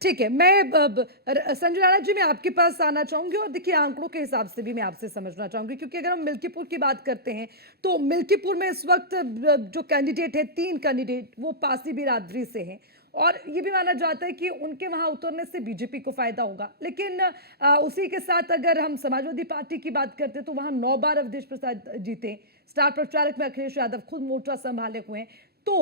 ठीक है, मैं संजय राणा जी, मैं आपके पास आना चाहूंगी और देखिए आंकड़ों के हिसाब से भी मैं आपसे समझना चाहूंगी, क्योंकि अगर हम मिल्कीपुर की बात करते हैं तो मिल्कीपुर में इस वक्त जो कैंडिडेट है, 3 कैंडिडेट वो पासी बिरादरी से हैं और ये भी माना जाता है कि उनके वहां उतरने से बीजेपी को फायदा होगा। लेकिन उसी के साथ अगर हम समाजवादी पार्टी की बात करते हैं तो वहां 9 बार अवधेश प्रसाद जीते, स्टार प्रचारक में अखिलेश यादव खुद मोर्चा संभाले हुए हैं। तो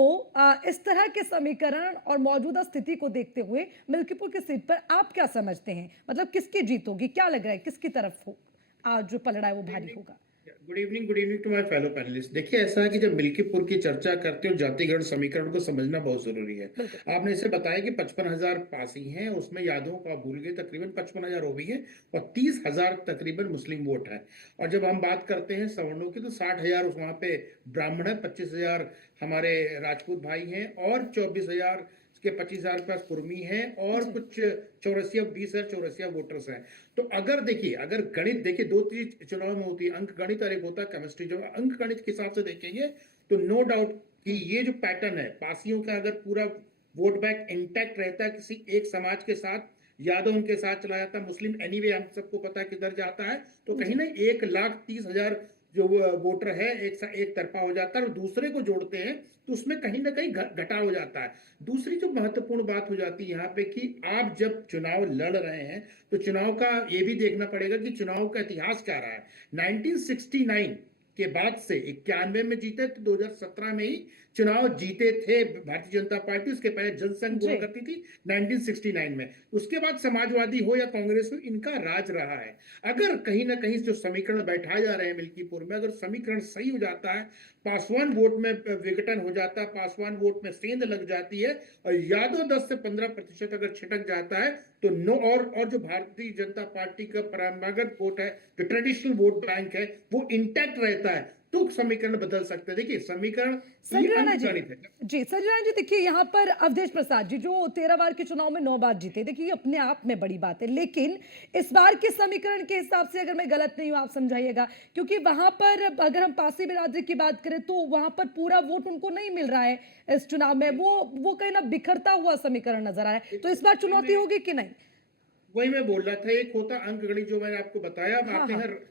इस तरह के समीकरण और मौजूदा स्थिति को देखते हुए मिल्कीपुर की सीट पर आप क्या समझते हैं, मतलब किसकी जीत होगी, क्या लग रहा है किसकी तरफ हो आज जो पलड़ा है वो भारी होगा? Good evening to my fellow panelist. देखिए, ऐसा है कि जब मिल्कीपुर की चर्चा करते हो जातिगण समीकरण को समझना बहुत जरूरी है। बिल्कुल। आपने इसे बताया कि 55,000 पासी हैं, उसमें यादवों को आप भूल गए, तकरीबन 55,000 वो भी है और 30,000 तकरीबन मुस्लिम वोट है। और जब हम बात करते हैं सवर्णों की तो 60,000 वहाँ पे ब्राह्मण है, 25,000 हमारे राजपूत भाई हैं और 24,000 के 25,000 पास कुर्मी हैं और जी। कुछ चौरसिया 20,000 चौरसिया वोटर्स हैं। तो अगर देखिए, अगर गणित देखिए, दो चीज चुनाव में होती है, अंक गणित और एक होता है केमिस्ट्री। जब अंक गणित के हिसाब से देखेंगे तो नो डाउट कि ये जो पैटर्न है पासियों का, अगर पूरा वोट बैंक इंटैक्ट रहता है किसी एक समाज के साथ, यादव उनके साथ चला जाता है, मुस्लिम एनीवे हम सबको पता है किधर जाता है, तो कहीं जी। ना 1,30,000 जो वोटर है एक तरफा हो जाता है और दूसरे को जोड़ते हैं तो उसमें कहीं ना कहीं घटा हो जाता है। दूसरी जो महत्वपूर्ण बात हो जाती है यहाँ पे कि आप जब चुनाव लड़ रहे हैं तो चुनाव का ये भी देखना पड़ेगा कि चुनाव का इतिहास क्या रहा है। 1969 के बाद से 91 में जीते तो 2017 में ही चुनाव जीते थे भारतीय जनता पार्टी। उसके पहले जनसंघ हुआ जी। करती थी 1969 में। उसके बाद समाजवादी हो या कांग्रेस हो, इनका राज रहा है। अगर कहीं ना कहीं जो समीकरण बैठाए जा रहे हैं मिल्कीपुर में, अगर समीकरण सही हो जाता है, पासवान वोट में विघटन हो जाता है, पासवान वोट में सेंध लग जाती है और यादव 10 से 15% अगर छिटक जाता है तो नो, और जो भारतीय जनता पार्टी का परंपरागत वोट है, जो ट्रेडिशनल वोट बैंक है, वो इंटैक्ट रहता है, तो समीकरण बदल सकते हैं। देखिए समीकरण ये संजय राणा अंक जी, गणित है। जी संजय राणा जी, देखिए यहाँ पर अवधेश प्रसाद जी जो 13 बार के चुनाव में 9 बार जीते, देखिए ये अपने आप में बड़ी बात है, लेकिन इस बार के समीकरण के हिसाब से अगर मैं गलत नहीं हूं आप समझाइएगा, क्योंकि वहां पर अगर हम पासी बिरादरी की बात करें तो वहां पर पूरा वोट उनको नहीं मिल रहा है इस चुनाव में, वो कहीं ना बिखरता हुआ समीकरण नजर आ रहा है, तो इस बार चुनौती होगी कि नहीं? वही मैं बोल रहा था, एक होता अंक गणित जो मैंने आपको बताया। अब हाँ आते हाँ। हैं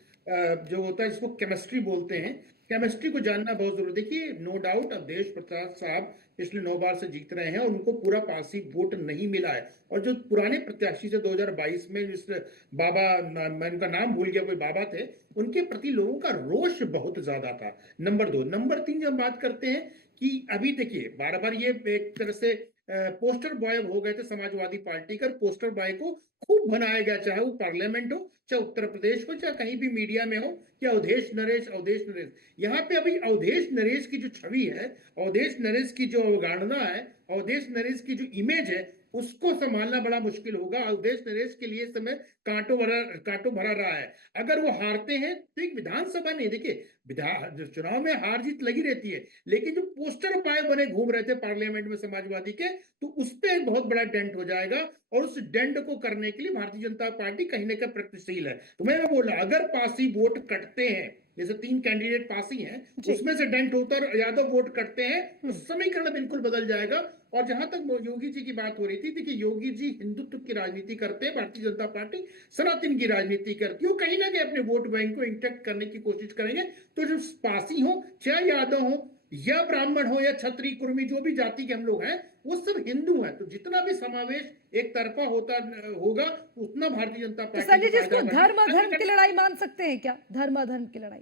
जो होता है जिसको केमिस्ट्री बोलते हैं। केमिस्ट्री को जानना बहुत जरूरी। देखिए, नो डाउट अवधेश प्रसाद साहब पिछले 9 बार से जीत रहे हैं और उनको पूरा पासी वोट नहीं मिला है। और जो पुराने प्रत्याशी से 2022 में जिस बाबा, मैं उनका नाम भूल गया, कोई बाबा थे, उनके प्रति लोगों का रोष बहुत ज्यादा था। नंबर 2। नंबर 3, जब बात करते हैं कि अभी देखिए बार बार ये एक तरह से पोस्टर बॉय हो गए थे समाजवादी पार्टी का। पोस्टर बॉय को खूब बनाया गया, चाहे वो पार्लियामेंट हो, चाहे उत्तर प्रदेश हो, चाहे कहीं भी मीडिया में हो, कि अवधेश नरेश अवधेश नरेश। यहाँ पे अभी अवधेश नरेश की जो छवि है, अवधेश नरेश की जो अवगाड़ना है, अवधेश नरेश की जो इमेज है, उसको संभालना बड़ा मुश्किल होगा। अवधेश नरेश के लिए समय कांटो भरा रहा है। अगर वो हारते हैं तो एक विधानसभा नहीं, देखिए विधान चुनाव में हार जीत लगी रहती है, लेकिन जो पोस्टर बॉय बने घूम रहे थे पार्लियामेंट में समाजवादी के, तो उस पर एक बहुत बड़ा डेंट हो जाएगा और उस डेंट को करने के लिए भारतीय जनता पार्टी कहीं ना कहीं प्रयत्नशील है। तो मैं बोल रहा, अगर पासी वोट कटते हैं, जैसे 3 कैंडिडेट पासी हैं, जी। उसमें से डेंट होता है, यादव वोट कटते हैं, तो हम्म। समीकरण बिल्कुल बदल जाएगा। और जहां तक योगी जी की बात हो रही थी, देखिए योगी जी हिंदुत्व की राजनीति करते हैं, भारतीय जनता पार्टी सनातन की राजनीति करती है। वो कहीं ना कहीं अपने वोट बैंक को इंटैक्ट करने की कोशिश करेंगे। तो जो पासी हो, चाहे यादव हो या ब्राह्मण हो या छत्री कुर्मी, जो भी जाति के हम लोग हैं, वो सब हिंदू हैं। तो जितना भी समावेश एक तरफा होता होगा, उतना भारतीय जनता तो पार्टी संजय को जी फायदा इसको होगा। धर्म अंक अधर्म की गणित लड़ाई मान सकते हैं क्या, धर्म अधर्म की लड़ाई?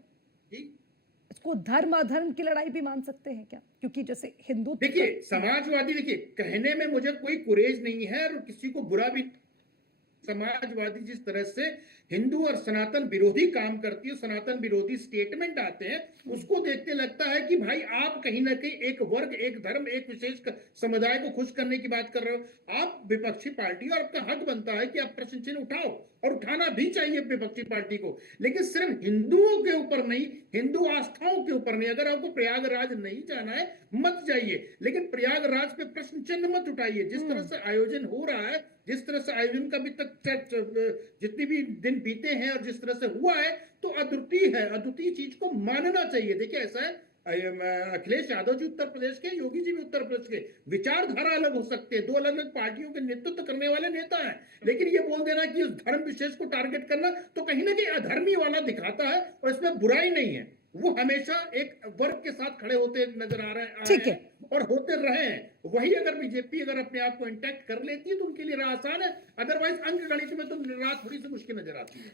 ठीक। इसको धर्म अधर्म की लड़ाई भी मान सकते हैं क्या, क्योंकि जैसे हिंदुत्व का। देखिए समाजवादी, देखिए कहने में मुझे कोई कुरेज नहीं है और किसी को बुरा भी। समाजवादी जिस तरह से हिंदू और सनातन विरोधी काम करती है, सनातन विरोधी स्टेटमेंट आते हैं, उसको देखते लगता है कि भाई आप कहीं ना कहीं एक वर्ग, एक धर्म, एक विशेष समुदाय को खुश करने की बात कर रहे हो। आप विपक्षी पार्टी और आपका हक बनता है कि आप प्रश्न चिन्ह उठाओ, और उठाना भी चाहिए विपक्षी पार्टी को, लेकिन सिर्फ हिंदुओं के ऊपर नहीं, हिंदू आस्थाओं के ऊपर नहीं। अगर आपको प्रयागराज नहीं जाना है, मत जाइए, लेकिन प्रयागराज पे प्रश्न चिन्ह मत उठाइए। जिस तरह से आयोजन हो रहा है, जिस तरह से आयोजन का अभी तक जितने भी दिन बीते हैं और जिस तरह से हुआ है, तो अद्वितीय है, अद्वितीय चीज को मानना चाहिए। देखिए ऐसा है अखिलेश यादव जी उत्तर प्रदेश के, योगी जी भी उत्तर प्रदेश के, विचारधारा अलग हो सकते हैं, दो अलग अलग पार्टियों के नेतृत्व करने वाले नेता हैं, लेकिन ये बोल देना कि उस धर्म विशेष को टारगेट करना तो कहीं ना कहीं अधर्मी वाला दिखाता है, और इसमें बुराई नहीं है। वो हमेशा एक वर्ग के साथ खड़े होते नजर आ रहे ठीक हैं है। और होते रहे हैं। वही अगर बीजेपी अगर अपने आप को इंटैक्ट कर लेती है तो उनके लिए राह आसान है, अदरवाइज अंक गणित में तो राह थोड़ी सी मुश्किल नजर आती है।